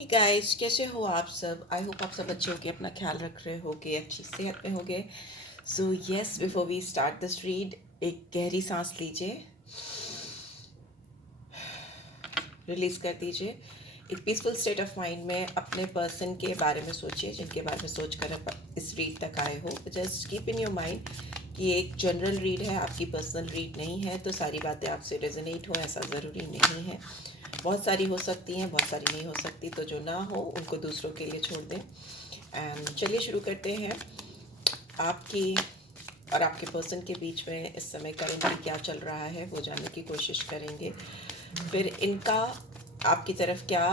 Guys, कैसे हो आप सब? आई होप आप सब अच्छे होगे, अपना ख्याल रख रहे होगे, अच्छी सेहत में होगे। So yes, before we start this read, एक गहरी सांस लीजिए, रिलीज कर दीजिए। एक पीसफुल स्टेट ऑफ माइंड में अपने पर्सन के बारे में सोचिए, जिनके बारे में सोच कर आप इस रीड तक आए हो। Just keep in your mind कि एक जनरल रीड है, आपकी पर्सनल रीड नहीं है, तो सारी बातें आपसे रेजोनेट हो ऐसा ज़रूरी नहीं है। बहुत सारी हो सकती हैं, बहुत सारी नहीं हो सकती, तो जो ना हो उनको दूसरों के लिए छोड़ दें। एंड चलिए शुरू करते हैं। आपकी और आपके पर्सन के बीच में इस समय करेंटली क्या चल रहा है वो जानने की कोशिश करेंगे। फिर इनका आपकी तरफ क्या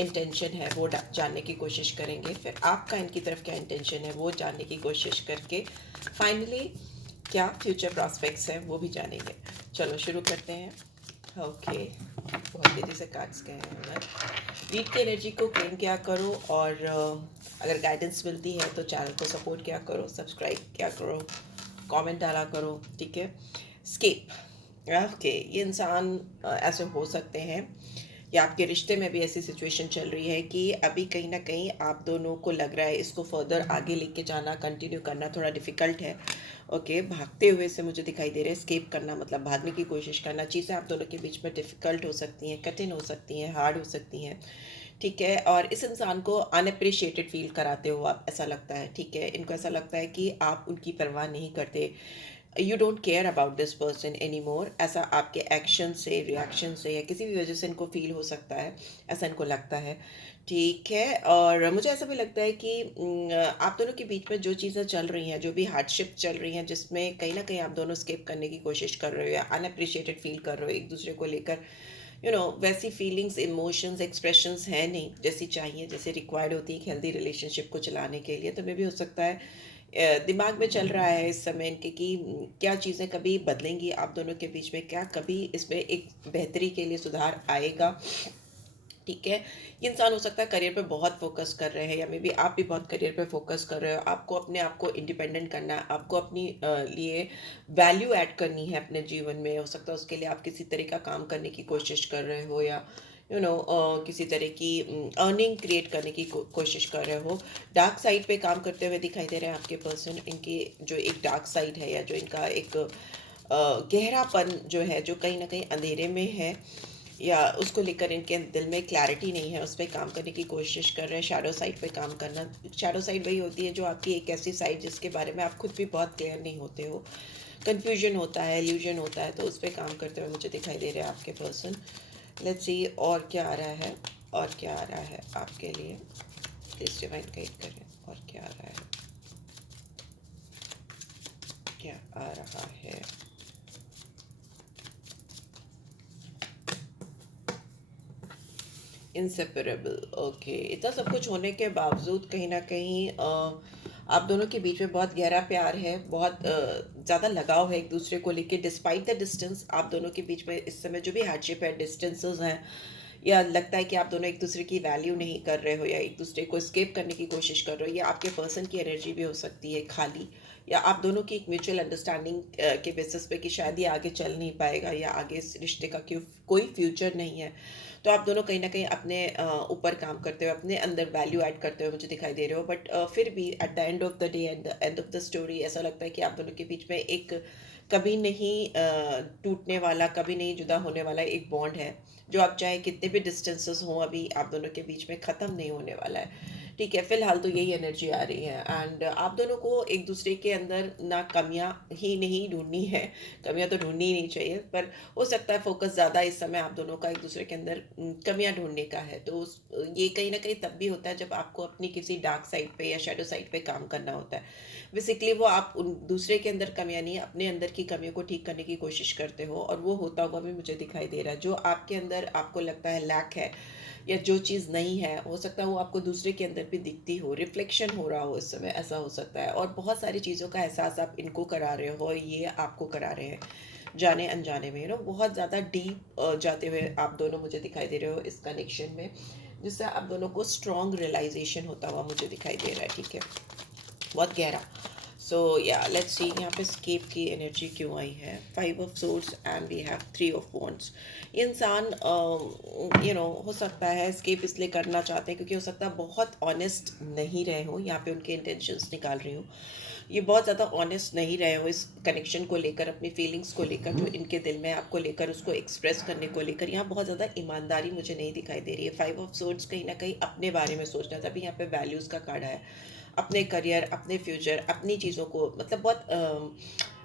इंटेंशन है वो जानने की कोशिश करेंगे। फिर आपका इनकी तरफ क्या इंटेंशन है वो जानने की कोशिश करके फाइनली क्या फ्यूचर प्रॉस्पेक्ट्स हैं वो भी जानेंगे। चलो शुरू करते हैं। ओके, बहुत तेज़ी से कार्ड्स गए हैं ना। रीड की एनर्जी को क्लेम क्या करो, और अगर गाइडेंस मिलती है तो चैनल को सपोर्ट क्या करो, सब्सक्राइब क्या करो, कमेंट डाला करो, ठीक है। स्केप, ओके, ये इंसान ऐसे हो सकते हैं या आपके रिश्ते में भी ऐसी सिचुएशन चल रही है कि अभी कहीं ना कहीं आप दोनों को लग रहा है इसको फर्दर आगे लेके जाना, कंटिन्यू करना थोड़ा डिफ़िकल्ट है। ओके, भागते हुए से मुझे दिखाई दे रहा है। स्केप करना मतलब भागने की कोशिश करना। चीज़ें आप दोनों के बीच में डिफ़िकल्ट हो सकती हैं, कठिन हो सकती हैं, हार्ड हो सकती हैं, ठीक है। और इस इंसान को अनअप्रिशिएटेड फील कराते हो आप, ऐसा लगता है, ठीक है। इनको ऐसा लगता है कि आप उनकी परवाह नहीं करते, you don't care about this person any more. ऐसा आपके एक्शन से, रिएक्शन से या किसी भी वजह से इनको फील हो सकता है, ऐसा इनको लगता है, ठीक है। और मुझे ऐसा भी लगता है कि आप दोनों के बीच में जो चीज़ें चल रही हैं, जो भी हार्डशिप चल रही हैं, जिसमें कहीं ना कहीं आप दोनों स्केप करने की कोशिश कर रहे हो या अनअप्रिशिएटेड फील कर रहे हो एक दूसरे को लेकर, वैसी फीलिंग्स, इमोशंस, एक्सप्रेशंस हैं नहीं जैसी चाहिए, जैसे रिक्वायर्ड होती है एक हेल्दी रिलेशनशिप को चलाने के लिए। तो मे भी हो सकता है दिमाग में चल रहा है इस समय इनके कि क्या चीज़ें कभी बदलेंगी आप दोनों के बीच में, क्या कभी इसमें एक बेहतरी के लिए सुधार आएगा, ठीक है। ये इंसान हो सकता है करियर पे बहुत फोकस कर रहे हैं, या मे बी आप भी बहुत करियर पे फोकस कर रहे हो। आपको अपने आप को इंडिपेंडेंट करना है, आपको अपनी लिए वैल्यू ऐड करनी है अपने जीवन में। हो सकता है उसके लिए आप किसी तरह का काम करने की कोशिश कर रहे हो, या किसी तरह की अर्निंग क्रिएट करने की कोशिश कर रहे हो। डार्क साइड पे काम करते हुए दिखाई दे रहे हैं आपके पर्सन। इनकी जो एक डार्क साइड है, या जो इनका एक गहरापन जो है, जो कहीं ना कहीं अंधेरे में है, या उसको लेकर इनके दिल में क्लैरिटी नहीं है, उस पर काम करने की कोशिश कर रहे हैं। शैडो साइड पे काम करना, शैडो साइड वही होती है जो आपकी एक ऐसी साइड जिसके बारे में आप खुद भी बहुत क्लियर नहीं होते हो, कन्फ्यूजन होता है, इल्यूजन होता है, तो उस पर काम करते हुए मुझे दिखाई दे रहा है आपके पर्सन। लेट्स सी और क्या आ रहा है, और क्या आ रहा है आपके लिए। प्लीज डिवाइन गाइड करें, और क्या आ रहा है, क्या आ रहा है। Inseparable, okay. इतना सब कुछ होने के बावजूद कहीं ना कहीं आप दोनों के बीच में बहुत गहरा प्यार है, बहुत ज़्यादा लगाव है एक दूसरे को लेके। डिस्पाइट द डिस्टेंस, आप दोनों के बीच में इस समय जो भी हार्डशिप है, डिस्टेंसेस हैं, या लगता है कि आप दोनों एक दूसरे की वैल्यू नहीं कर रहे हो, या एक दूसरे को स्केप करने की कोशिश कर रहे हो, या आपके पर्सन की एनर्जी भी हो सकती है खाली, या आप दोनों की एक म्यूचुअल अंडरस्टैंडिंग के बेसिस पे कि शायद ये आगे चल नहीं पाएगा, या आगे इस रिश्ते का क्यों कोई फ्यूचर नहीं है। तो आप दोनों कहीं ना कहीं अपने ऊपर काम करते हुए, अपने अंदर वैल्यू ऐड करते हुए मुझे दिखाई दे रहे हो। बट फिर भी at the end of the day, at the end of the story, ऐसा लगता है कि आप दोनों के बीच में एक कभी नहीं टूटने वाला, कभी नहीं जुदा होने वाला एक बॉन्ड है, जो आप चाहे कितने भी डिस्टेंसेस हों, अभी आप दोनों के बीच में ख़त्म नहीं होने वाला है, ठीक है। फिलहाल तो यही एनर्जी आ रही है। एंड आप दोनों को एक दूसरे के अंदर ना कमियां ही नहीं ढूंढनी है, कमियां तो ढूंढनी ही नहीं चाहिए, पर हो सकता है फोकस ज़्यादा इस समय आप दोनों का एक दूसरे के अंदर कमियां ढूंढने का है। तो ये कहीं ना कहीं तब भी होता है जब आपको अपनी किसी डार्क साइड पे या शेडो साइड पे काम करना होता है। बेसिकली वो आप उन दूसरे के अंदर कमियां नहीं, अपने अंदर की कमियों को ठीक करने की कोशिश करते हो, और वो होता हुआ भी मुझे दिखाई दे रहा है। जो आपके अंदर आपको लगता है लैक है, या जो चीज़ नहीं है, हो सकता है वो आपको दूसरे के अंदर भी दिखती हो, रिफ्लेक्शन हो रहा हो इस समय, ऐसा हो सकता है। और बहुत सारी चीज़ों का एहसास आप इनको करा रहे हो, ये आपको करा रहे हैं, जाने अनजाने में। बहुत ज़्यादा डीप जाते हुए आप दोनों मुझे दिखाई दे रहे हो इस कनेक्शन में, जिससे आप दोनों को स्ट्रॉन्ग रियलाइजेशन होता हुआ मुझे दिखाई दे रहा है, ठीक है, बहुत गहरा। सो या लेट्स सी यहाँ पे स्केप की एनर्जी क्यों आई है, 5 of swords and we have 3 of wands. ये इंसान हो सकता है स्केप इसलिए करना चाहते हैं क्योंकि हो सकता है बहुत ऑनेस्ट नहीं रहे हो, यहाँ पे उनके इंटेंशंस निकाल रही हूँ। ये बहुत ज़्यादा ऑनेस्ट नहीं रहे हो इस कनेक्शन को लेकर, अपनी फीलिंग्स को लेकर, जो इनके दिल में आपको लेकर, उसको एक्सप्रेस करने को लेकर यहाँ बहुत ज़्यादा ईमानदारी मुझे नहीं दिखाई दे रही है। 5 ऑफ सोर्ड्स कहीं ना कहीं अपने बारे में सोचना, तभी यहाँ पे वैल्यूज़ का कार्ड है। अपने करियर, अपने फ्यूचर, अपनी चीज़ों को, मतलब बहुत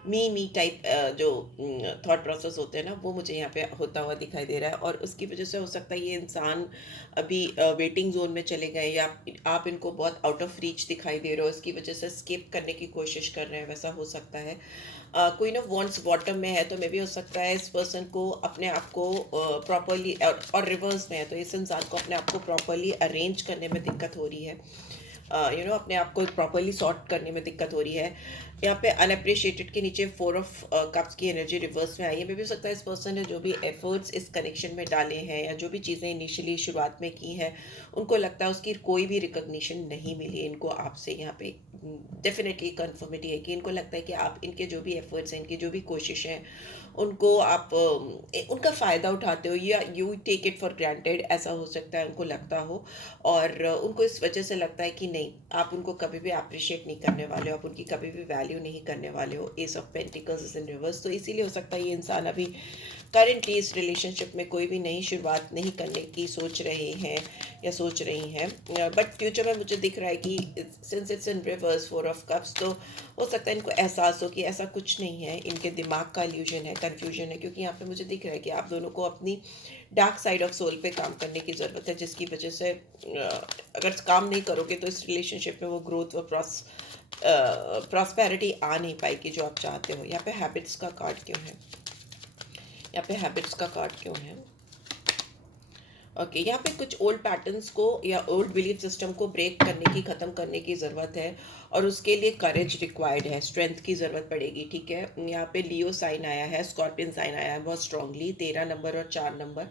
मी टाइप जो थॉट प्रोसेस होते हैं ना, वो मुझे यहाँ पे होता हुआ दिखाई दे रहा है। और उसकी वजह से हो सकता है ये इंसान अभी वेटिंग जोन में चले गए, या आप इनको बहुत आउट ऑफ रीच दिखाई दे रहे हो, इसकी वजह से स्किप करने की कोशिश कर रहे हैं, वैसा हो सकता है। क्वीन ऑफ वॉन्ट्स बॉटम में है, तो मे भी हो सकता है इस पर्सन को अपने आप को प्रॉपरली, और रिवर्स में है तो इस इंसान को अपने आप को प्रॉपरली अरेंज करने में दिक्कत हो रही है, अपने आप को प्रॉपरली सॉर्ट करने में दिक्कत हो रही है। यहाँ पे अनअप्रिशिएटेड के नीचे 4 ऑफ कप्स की एनर्जी रिवर्स में आई है। मे भी हो सकता है इस पर्सन ने जो भी एफर्ट्स इस कनेक्शन में डाले हैं, या जो भी चीज़ें इनिशियली शुरुआत में की हैं, उनको लगता है उसकी कोई भी रिकग्निशन नहीं मिली इनको आपसे। यहाँ पे डेफिनेटली कंफर्मिटी है कि इनको लगता है कि आप इनके जो भी एफर्ट्स हैं, इनकी जो भी कोशिशें हैं, उनको आप उनका फ़ायदा उठाते हो, या you take it for granted, ऐसा हो सकता है उनको लगता हो। और उनको इस वजह से लगता है कि नहीं, आप उनको कभी भी अप्रिशिएट नहीं करने वाले हो, आप उनकी कभी भी वैल्यू नहीं करने वाले हो। S of pentacles is in reverse, तो इसीलिए हो सकता है ये इंसान अभी करंटली इस रिलेशनशिप में कोई भी नई शुरुआत नहीं करने की सोच रहे हैं या सोच रही हैं। बट फ्यूचर में मुझे दिख रहा है कि since it's in reverse 4 of cups, तो हो सकता है इनको एहसास हो कि ऐसा कुछ नहीं है, इनके दिमाग का इल्यूजन है, कन्फ्यूजन है। क्योंकि यहाँ पे मुझे दिख रहा है कि आप दोनों को अपनी डार्क साइड ऑफ सोल पे काम करने की ज़रूरत है, जिसकी वजह से अगर काम नहीं करोगे तो इस रिलेशनशिप में वो ग्रोथ व प्रॉस्पेरिटी आ नहीं पाएगी जो आप चाहते हो। यहाँ पे हैबिट्स का कार्ड क्यों है? यहाँ पे हैबिट्स का कार्ड क्यों है? ओके, यहाँ पे कुछ ओल्ड पैटर्न्स को या ओल्ड बिलीफ सिस्टम को ब्रेक करने की, ख़त्म करने की ज़रूरत है, और उसके लिए करेज रिक्वायर्ड है, स्ट्रेंथ की ज़रूरत पड़ेगी। ठीक है, यहाँ पे लियो साइन आया है, स्कॉर्पियन साइन आया है बहुत स्ट्रांगली, 13 नंबर और 4 नंबर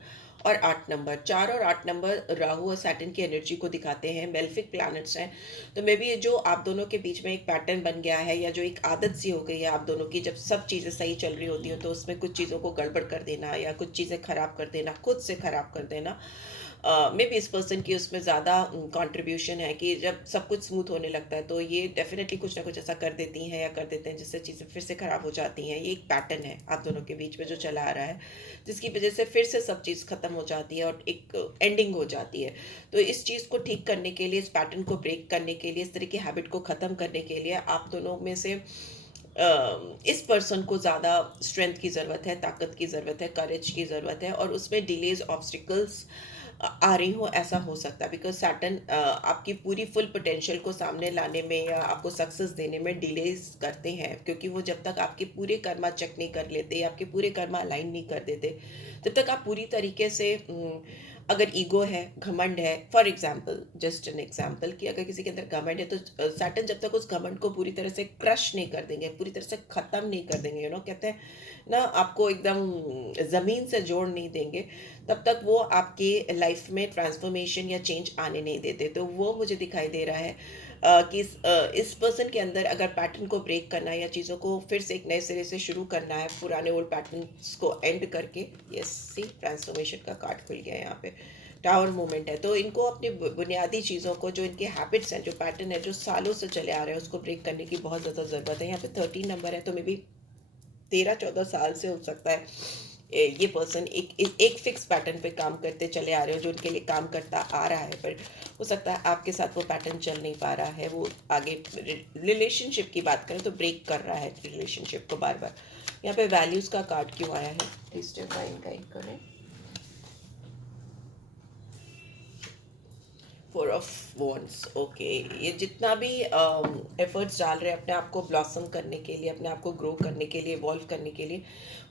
और 8 नंबर। 4 और 8 नंबर राहु और सैटर्न की एनर्जी को दिखाते हैं, मेल्फिक प्लैनेट्स हैं। तो मे बी ये जो आप दोनों के बीच में एक पैटर्न बन गया है, या जो एक आदत सी हो गई है आप दोनों की, जब सब चीज़ें सही चल रही होती हैं तो उसमें कुछ चीज़ों को गड़बड़ कर देना, या कुछ चीज़ें ख़राब कर देना, खुद से ख़राब कर देना। मे बी इस पर्सन की उसमें ज़्यादा कंट्रीब्यूशन है कि जब सब कुछ स्मूथ होने लगता है तो ये डेफिनेटली कुछ ना कुछ ऐसा कर देती हैं या कर देते हैं जिससे चीज़ें फिर से ख़राब हो जाती हैं। ये एक पैटर्न है आप दोनों के बीच में जो चला आ रहा है, जिसकी वजह से फिर से सब चीज़ ख़त्म हो जाती है और एक एंडिंग हो जाती है। तो इस चीज़ को ठीक करने के लिए, इस पैटर्न को ब्रेक करने के लिए, इस तरह की हैबिट को ख़त्म करने के लिए आप दोनों में से इस पर्सन को ज़्यादा स्ट्रेंथ की ज़रूरत है, ताकत की ज़रूरत है, करेज की ज़रूरत है, और उसमें डिलेज, ऑब्स्टिकल्स आ रही हो, ऐसा हो सकता है। बिकॉज सैटर्न आपकी पूरी फुल पोटेंशियल को सामने लाने में या आपको सक्सेस देने में डिलेज करते हैं, क्योंकि वो जब तक आपके पूरे कर्मा चेक नहीं कर लेते, आपके पूरे कर्मा अलाइन नहीं कर देते, जब तक आप पूरी तरीके से अगर ईगो है, घमंड है, for example, just an example, कि अगर किसी के अंदर घमंड है तो सैटर्न जब तक उस घमंड को पूरी तरह से क्रश नहीं कर देंगे, पूरी तरह से ख़त्म नहीं कर देंगे, कहते हैं ना, आपको एकदम ज़मीन से जोड़ नहीं देंगे, तब तक वो आपके लाइफ में ट्रांसफॉर्मेशन या चेंज आने नहीं देते। तो वो मुझे दिखाई दे रहा है कि इस पर्सन के अंदर अगर पैटर्न को ब्रेक करना है, या चीज़ों को फिर से एक नए सिरे से शुरू करना है, पुराने ओल्ड पैटर्न्स को एंड करके, यस सी ट्रांसफॉर्मेशन का कार्ड खुल गया है यहाँ पे, टावर मूवमेंट है। तो इनको अपनी बुनियादी चीज़ों को, जो इनके हैबिट्स हैं, जो पैटर्न है, जो सालों से चले आ रहे हैं, उसको ब्रेक करने की बहुत ज़्यादा ज़रूरत है। यहाँ पे 13 नंबर है, तो मे बी 13-14 साल से हो सकता है ये पर्सन एक फिक्स पैटर्न पे काम करते चले आ रहे हो, जो उनके लिए काम करता आ रहा है, पर हो सकता है आपके साथ वो पैटर्न चल नहीं पा रहा है, वो आगे रिलेशनशिप की बात करें तो ब्रेक कर रहा है रिलेशनशिप को बार बार। यहाँ पे वैल्यूज़ का कार्ड क्यों आया है? प्लीज डिवाइन गाइड करें। 4 ऑफ वॉन्ड्स, ओके। ये जितना भी एफर्ट्स डाल रहे हैं अपने आप को ब्लॉसम करने के लिए, अपने आप को ग्रो करने के लिए, इवॉल्व करने के लिए,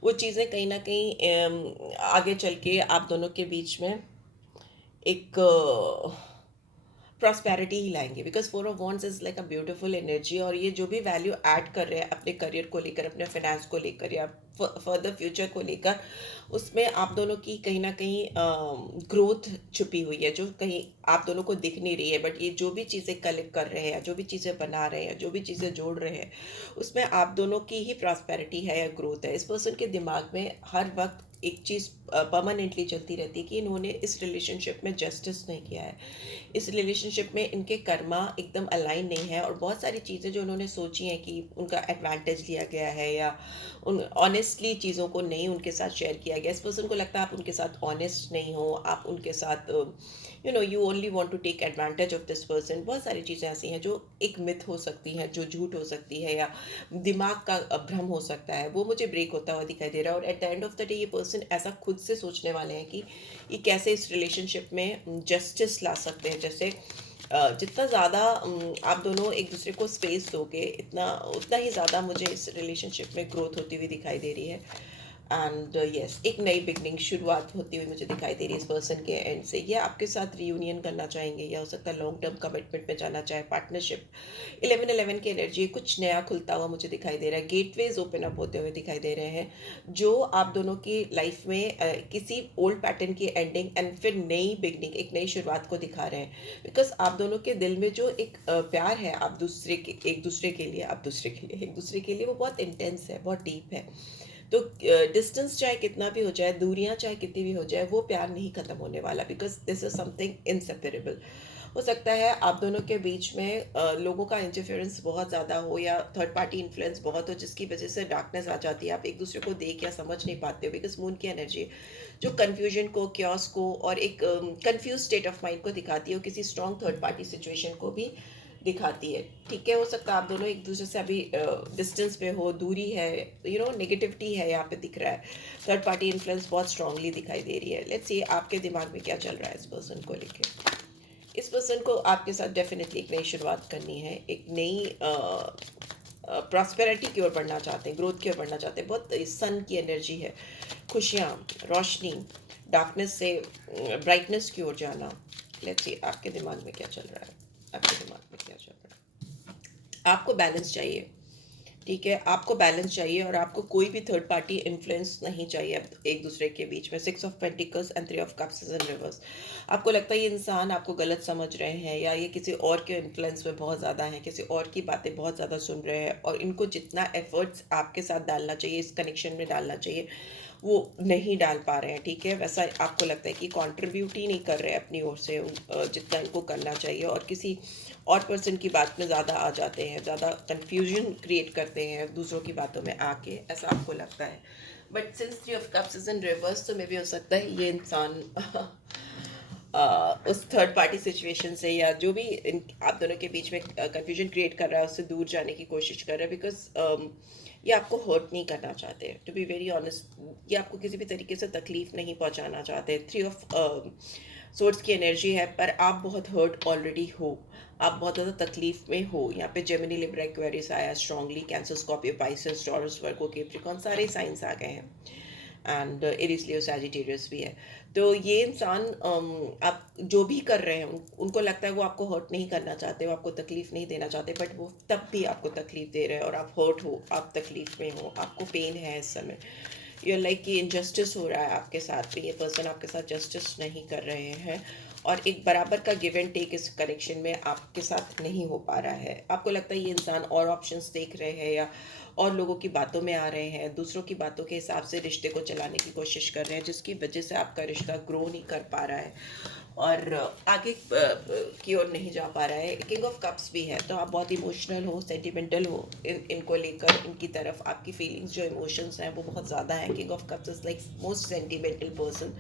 वो चीज़ें कहीं ना कहीं आगे चल के आप दोनों के बीच में एक प्रॉस्पेरिटी ही लाएंगे, because four of wands is like a beautiful energy, और ये जो भी वैल्यू ऐड कर रहे हैं अपने करियर को लेकर, अपने फाइनेंस को लेकर या फर्दर फ्यूचर को लेकर, उसमें आप दोनों की कहीं ना कहीं ग्रोथ छुपी हुई है, जो कहीं आप दोनों को दिख नहीं रही है, बट ये जो भी चीज़ें कलेक्ट कर रहे हैं, जो भी चीज़ें बना रहे हैं, जो भी चीज़ें जोड़ रहे हैं, उसमें आप दोनों की ही प्रॉस्पेरिटी है या ग्रोथ है। इस पर्सन के दिमाग में हर वक्त एक चीज़ परमानेंटली चलती रहती है कि इन्होंने इस रिलेशनशिप में जस्टिस नहीं किया है, इस रिलेशनशिप में इनके कर्मा एकदम अलाइन नहीं है, और बहुत सारी चीज़ें जो उन्होंने सोची हैं कि उनका एडवांटेज लिया गया है या उन ऑनेस्टली चीज़ों को नहीं उनके साथ शेयर किया गया। इस पर्सन को लगता है आप उनके साथ ऑनेस्ट नहीं हो, आप उनके साथ you only want to take advantage of this person. बहुत सारी चीज़ें ऐसी हैं जो एक मिथ हो सकती हैं, जो झूठ हो सकती है, या दिमाग का भ्रम हो सकता है, वो मुझे ब्रेक होता हुआ दिखाई दे रहा है। और at the end of the day ये पर्सन ऐसा खुद से सोचने वाले हैं कि ये कैसे इस रिलेशनशिप में जस्टिस ला सकते हैं। जैसे जितना ज़्यादा आप दोनों एक दूसरे को स्पेस दोगे, इतना उतना ही ज़्यादा मुझे इस रिलेशनशिप में ग्रोथ होती हुई दिखाई दे रही है। एंड यस, एक नई बिगनिंग शुरुआत होती हुई मुझे दिखाई दे रही है इस पर्सन के एंड से। ये आपके साथ रियूनियन करना चाहेंगे, या हो सकता है लॉन्ग टर्म कमिटमेंट में जाना चाहे, पार्टनरशिप। 11-11 की एनर्जी, कुछ नया खुलता हुआ मुझे दिखाई दे रहा है, गेटवेज ओपन अप होते हुए दिखाई दे रहे हैं, जो आप दोनों की लाइफ में किसी ओल्ड पैटर्न की एंडिंग एंड फिर नई बिगनिंग, एक नई शुरुआत को दिखा रहे हैं। बिकॉज आप दोनों के दिल में जो एक प्यार है आप दूसरे के, एक दूसरे के लिए, आप दूसरे के लिए, एक दूसरे के लिए, वो बहुत इंटेंस है, बहुत डीप है। तो डिस्टेंस चाहे कितना भी हो जाए, दूरियां चाहे कितनी भी हो जाए, वो प्यार नहीं खत्म होने वाला, because this is something inseparable. हो सकता है आप दोनों के बीच में लोगों का इंटरफेरेंस बहुत ज़्यादा हो, या थर्ड पार्टी इन्फ्लुएंस बहुत हो, जिसकी वजह से डार्कनेस आ जाती है, आप एक दूसरे को देख या समझ नहीं पाते हो। बिकॉज मून की एनर्जी जो कन्फ्यूजन को, क्योस को, और एक कन्फ्यूज स्टेट ऑफ माइंड को दिखाती है, और किसी स्ट्रॉन्ग थर्ड पार्टी सिचुएशन को भी दिखाती है। ठीक है, हो सकता है आप दोनों एक दूसरे से अभी डिस्टेंस पे हो, दूरी है, नेगेटिविटी है यहाँ पे दिख रहा है, थर्ड पार्टी इन्फ्लुएंस बहुत स्ट्रांगली दिखाई दे रही है। लेट्स सी आपके दिमाग में क्या चल रहा है इस पर्सन को लेके। इस पर्सन को आपके साथ डेफिनेटली एक नई शुरुआत करनी है, एक नई प्रॉस्पेरिटी की ओर बढ़ना चाहते हैं, ग्रोथ की ओर बढ़ना चाहते हैं। बहुत सन की एनर्जी है, खुशियाँ, रोशनी, डार्कनेस से ब्राइटनेस की ओर जाना। लेट्स सी आपके दिमाग में क्या चल रहा है, आपके दिमाग में क्या चल रहा है। आपको बैलेंस चाहिए, ठीक है, आपको बैलेंस चाहिए, और आपको कोई भी थर्ड पार्टी इन्फ्लुएंस नहीं चाहिए अब एक दूसरे के बीच में। 6 of pentacles and 3 of cups is in reverse. आपको लगता है ये इंसान आपको गलत समझ रहे हैं, या ये किसी और के इन्फ्लुएंस में बहुत ज़्यादा हैं, किसी और की बातें बहुत ज़्यादा सुन रहे हैं, और इनको जितना एफर्ट्स आपके साथ डालना चाहिए, इस कनेक्शन में डालना चाहिए, वो नहीं डाल पा रहे हैं। ठीक है, वैसा आपको लगता है कि कंट्रीब्यूट ही नहीं कर रहे हैं अपनी ओर से जितना इनको करना चाहिए, और किसी और पर्सन की बात में ज़्यादा आ जाते हैं, ज़्यादा कन्फ्यूजन क्रिएट करते हैं दूसरों की बातों में आके, ऐसा आपको लगता है। But since 3 of cups is in reverse, तो मे भी हो सकता है ये इंसान उस थर्ड पार्टी सिचुएशन से, या जो भी आप दोनों के बीच में कंफ्यूजन क्रिएट कर रहा है, उससे दूर जाने की कोशिश कर रहा है। बिकॉज ये आपको हर्ट नहीं करना चाहते, टू बी वेरी ऑनेस्ट, ये आपको किसी भी तरीके से तकलीफ नहीं पहुंचाना चाहते। 3 ऑफ सोर्ड्स की एनर्जी है, पर आप बहुत हर्ट ऑलरेडी हो, आप बहुत ज़्यादा तकलीफ में हो। यहाँ पे जेमिनी, लिब्रा, एक्वेरियस आया strongly, Cancer, Scorpio, Pisces, Taurus, Virgo, Capricorn, सारे साइंस आ गए हैं, एंड एरीज, लियो, सैजिटेरियस भी है। तो ये इंसान आप जो भी कर रहे हैं उनको लगता है वो आपको हर्ट नहीं करना चाहते, वो आपको तकलीफ नहीं देना चाहते, बट वो तब भी आपको तकलीफ दे रहे हैं, और आप हर्ट हो, आप तकलीफ में हो, आपको पेन है इस समय। यू लाइक कि इनजस्टिस हो रहा है आपके साथ पे, ये पर्सन आपके साथ जस्टिस नहीं कर रहे हैं, और एक बराबर का गिव एंड टेक इस कनेक्शन में आपके साथ नहीं हो पा रहा है। आपको लगता है ये इंसान और ऑप्शंस देख रहे हैं, या और लोगों की बातों में आ रहे हैं, दूसरों की बातों के हिसाब से रिश्ते को चलाने की कोशिश कर रहे हैं, जिसकी वजह से आपका रिश्ता ग्रो नहीं कर पा रहा है, और आगे की ओर नहीं जा पा रहा है। किंग ऑफ कप्स भी है, तो आप बहुत इमोशनल हो, सेंटिमेंटल हो इनको लेकर, इनकी तरफ आपकी फीलिंग्स, जो इमोशंस हैं वो बहुत ज़्यादा हैं। King of cups is like most sentimental person.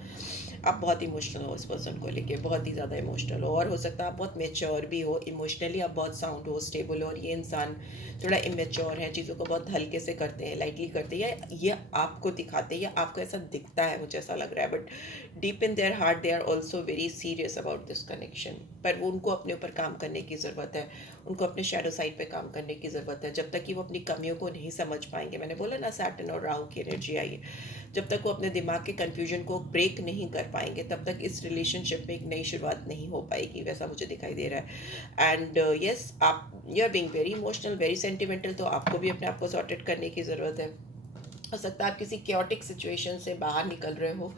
आप बहुत इमोशनल हो इस पर्सन को लेके, बहुत ही ज़्यादा इमोशनल हो, और हो सकता है आप बहुत मेच्योर भी हो इमोशनली, आप बहुत साउंड हो, स्टेबल हो, और ये इंसान थोड़ा इमेच्योर है, चीज़ों को बहुत हल्के से करते हैं, लाइटली करते हैं, या ये आपको दिखाते हैं, या आपको ऐसा दिखता है, मुझे ऐसा लग रहा है, but deep in their heart they are also very serious about this connection. पर वो उनको अपने ऊपर काम करने की ज़रूरत है, उनको अपने शैडो साइड पे काम करने की ज़रूरत है। जब तक कि वो अपनी कमियों को नहीं समझ पाएंगे, मैंने बोला ना सैटर्न और राहु की एनर्जी आई है, जब तक वो अपने दिमाग के कन्फ्यूजन को ब्रेक नहीं कर पाएंगे तब तक इस रिलेशनशिप में एक नई शुरुआत नहीं हो पाएगी, वैसा मुझे दिखाई दे रहा है। एंड यस, आप you are being very emotional, very sentimental, तो आपको भी अपने आप को सॉर्टेड करने की ज़रूरत है। हो सकता है आप किसी क्योटिक सिचुएशन से बाहर निकल रहे हो,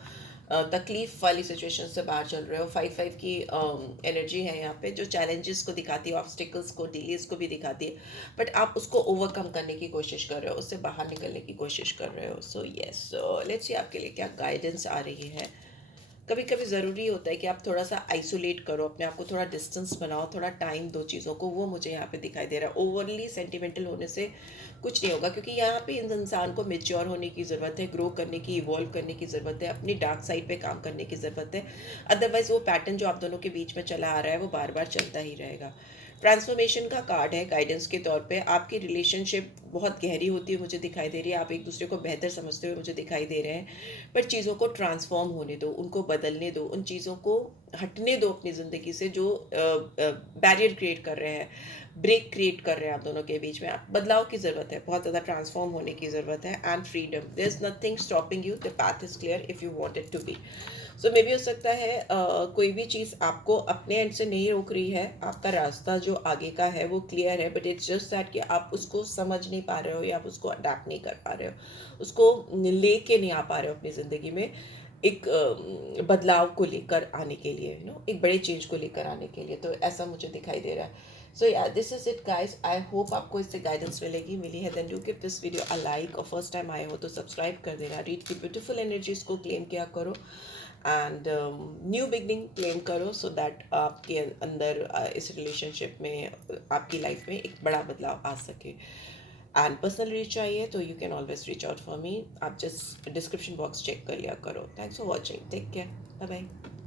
तकलीफ वाली सिचुएशन से बाहर चल रहे हो। 5-5 की एनर्जी है यहाँ पे, जो चैलेंजेस को दिखाती है, ऑब्स्टिकल्स को, डिलेस को भी दिखाती है, बट आप उसको ओवरकम करने की कोशिश कर रहे हो, उससे बाहर निकलने की कोशिश कर रहे हो। सो यस, लेट्स सी आपके लिए क्या गाइडेंस आ रही है। कभी कभी ज़रूरी होता है कि आप थोड़ा सा आइसोलेट करो अपने आप को, थोड़ा डिस्टेंस बनाओ, थोड़ा टाइम दो चीज़ों को, वो मुझे यहाँ पे दिखाई दे रहा है। ओवरली सेंटिमेंटल होने से कुछ नहीं होगा, क्योंकि यहाँ पे इन इंसान को मेच्योर होने की ज़रूरत है, ग्रो करने की, इवॉल्व करने की ज़रूरत है, अपनी डार्क साइड पे काम करने की ज़रूरत है। अदरवाइज़ वो पैटर्न जो आप दोनों के बीच में चला आ रहा है वो बार बार चलता ही रहेगा। ट्रांसफॉर्मेशन का कार्ड है गाइडेंस के तौर पे। आपकी रिलेशनशिप बहुत गहरी होती है मुझे दिखाई दे रही है, आप एक दूसरे को बेहतर समझते हुए मुझे दिखाई दे रहे हैं, पर चीज़ों को ट्रांसफॉर्म होने दो, उनको बदलने दो, उन चीज़ों को हटने दो अपनी ज़िंदगी से जो बैरियर क्रिएट कर रहे हैं, ब्रेक क्रिएट कर रहे हैं आप दोनों के बीच में। आप बदलाव की ज़रूरत है, बहुत ज़्यादा ट्रांसफॉर्म होने की ज़रूरत है। And freedom, there is nothing stopping you, the path is clear if you want it to be. सो मे भी हो सकता है कोई भी चीज़ आपको अपने एंड से नहीं रोक रही है, आपका रास्ता जो आगे का है वो क्लियर है, बट इट्स जस्ट दैट कि आप उसको समझ नहीं पा रहे हो या आप उसको अडेप्ट नहीं कर पा रहे हो, उसको लेके नहीं आ पा रहे हो अपनी ज़िंदगी में एक बदलाव को लेकर आने के लिए, एक बड़े चेंज को लेकर आने के लिए। तो ऐसा मुझे दिखाई दे रहा है। So yeah this is it guys, I hope आपको इससे गाइडेंस मिली है। Then do give this video a like, और फर्स्ट टाइम आए हो तो सब्सक्राइब कर देना। रीड की ब्यूटीफुल एनर्जीज को क्लेम किया करो, एंड न्यू बिगनिंग क्लेम करो, सो दैट आपके अंदर इस रिलेशनशिप में, आपकी लाइफ में एक बड़ा बदलाव आ सके। एंड पर्सनल रीच चाहिए तो you can always reach out for me, आप जस्ट डिस्क्रिप्शन बॉक्स चेक कर लिया करो। Thanks for watching, take care, bye bye.